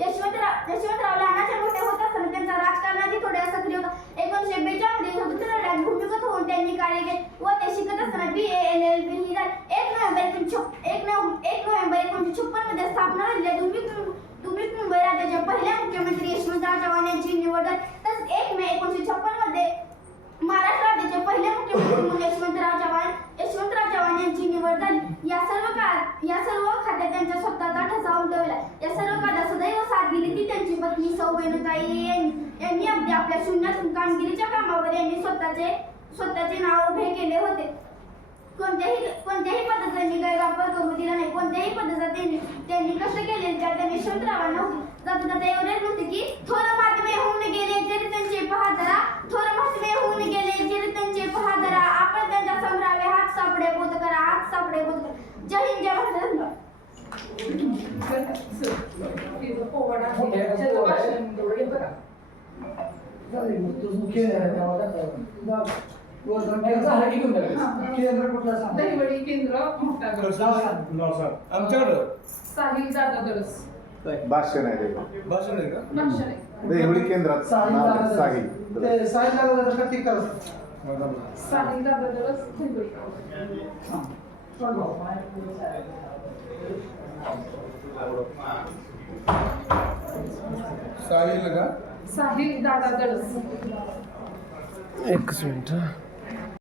यशवंतराव यशवंतराव त्यांनी कार्य केले एक नोव्हेंबर स्थापना पहिल्या मुख्यमंत्री यशवंतराव तसेच एक मे महाराष्ट्र राज्याचे पहिले मुख्यमंत्री यशवंतराव चव्हाण यशवंतराव या सर्व काळात या सर्व वेणुताई यांनी अगदी आपल्या शून्यातून कामगिरीच्या कामावर यांनी स्वतःचे स्वतःचे नाव उभे केले होते. कोणत्याही कोणत्याही पद्धतीने गैरवापर करू दिला नाही. कोणत्याही पद्धतीने त्यांनी त्यांनी कष्ट केले त्या त्यांनी यशवंतरावांना होते. जाता जाता एवढेच नव्हते की थोर महात्मे होऊन गेले जरी त्यांचे पहादरा थोर महात्मे होऊन गेले जरी त्यांचे पहादरा आपण त्यांच्या संग्रामे हात सापडे बोध करा हात सापडे बोध करा. जय हिंद जय भारत. धन्यवाद दहिवडी केंद्र मोठा आमच्याकडं साहिल दादा दरस भाषण आहे ते भाषण आहे का भाषण आहे देवळी केंद्रात नाव आहे, साहिल ते साहिल कधी कर साहिल दादा दरस दहिवडी साहिल का साहिल दादा दरस एकच मिनिट